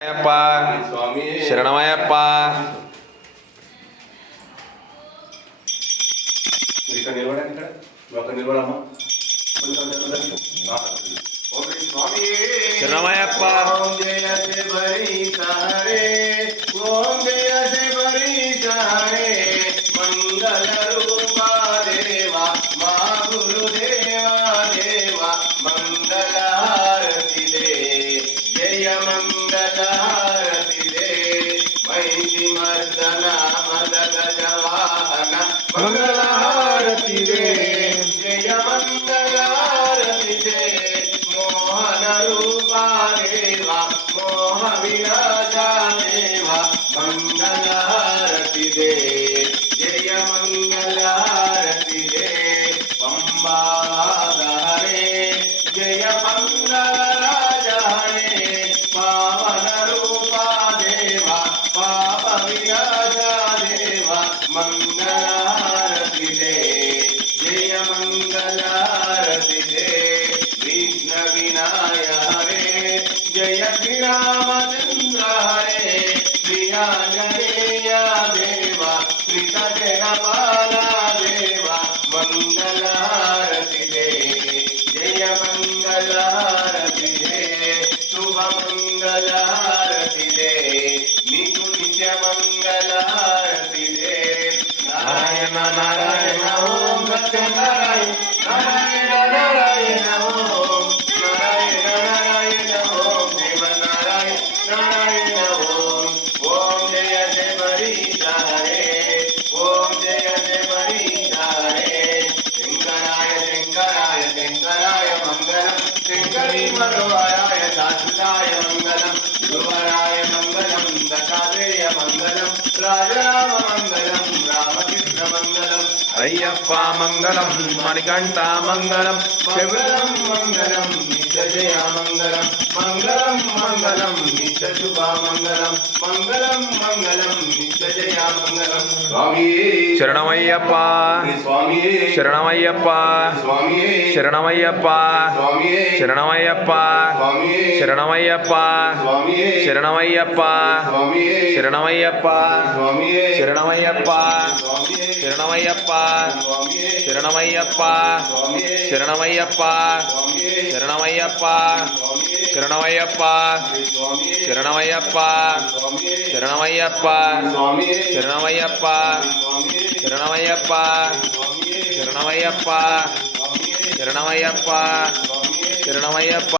అయ్యప్ప శరణమయ్యప్ప. ఇక్కడ నిలబడండి, ఇక్కడ ఒక నిలబడమ్మా. శరణమయ్యప్ప. ఓం జయ శబరి సారే, ఓం జయ శబరి సారే, మంగళ రూపా దేవా మా గురుదేవా దేవా, మంగళ హారతి దే, జయ మంగళ హారతి దే, మైతి మర్దన మదగ జవాహన మంగళ హారతి దే, జయ మంగళ హారతి దే, మోహన రూపా దేవా మోహ విలాసా దేవా, మంగళ హారతి దే, జయ మంగళ హారతి దే, పంబా హరే జయ మంగళ రాజ హరే, పావన రూపా దేవా పాప వినాశా దేవా, మంగళ హారతి దే, జయ మంగళ హారతి దే, విఘ్న వినాయ హరే జయ శ్రీరామచంద్ర హరే, ప్రియాంజనేయ దేవా శ్రీత జగపాల దేవా, మంగళ హారతి దే, జయ మంగళ హారతి దే, శుభ మంగళ హారతి దే, నీకు నిత్య మంగళ హారతి దే. నారాయణ నారాయణ ఓం సత్యనారాయణ, నారాయణ నారాయణ ఓం, నారాయణ నారాయణ ఓం, దేవ నారాయణ నారాయణ ఓం. ఓం జయ శబరి హరే, ఓం జయ శబరి హరే, శంకరాయ శంకరాయ శంకరాయ మంగళం, శంకరీ మనోహరాయ శాశ్వతాయ మంగళం, గురువరాయ మంగళం, దత్తాత్రేయ మంగళం, రాజరామ మంగళం, రామకృష్ణ మంగళం, అయ్యప్ప మంగళం, మణికంఠ మంగళం, మంగళం మంగళం నిత్య జయ మంగళం, మంగళం మంగళం నిత్య శుభ మంగళం, మంగళం మంగళం నిత్య జయ మంగళం. స్వామి శరణమయ్యప్ప స్వామి శరణమయ్యప్ప స్వామి శరణమయ్యప్ప స్వామి శరణమయ్యప్ప స్వామి శరణమయ్యప్ప స్వామి శరణమయ్యప్ప స్వామి శరణమయ్యప్ప స్వామి శరణమయ్యప్ప స్వామి శరణమయ్యప్ప స్వామి శరణమయ్యప్ప స్వామి శరణమయ్యప్ప శరణమయ్యప్ప శరణమయ్యప్ప స్వామి శరణమయ్యప్ప స్వామి శరణమయ్యప్ప స్వామి శరణమయ్యప్ప శరణమయ్యప్ప శరణమయ్యప్ప శరణమయ్యప్ప శరణమయ్యప్ప శరణమయ్యప్ప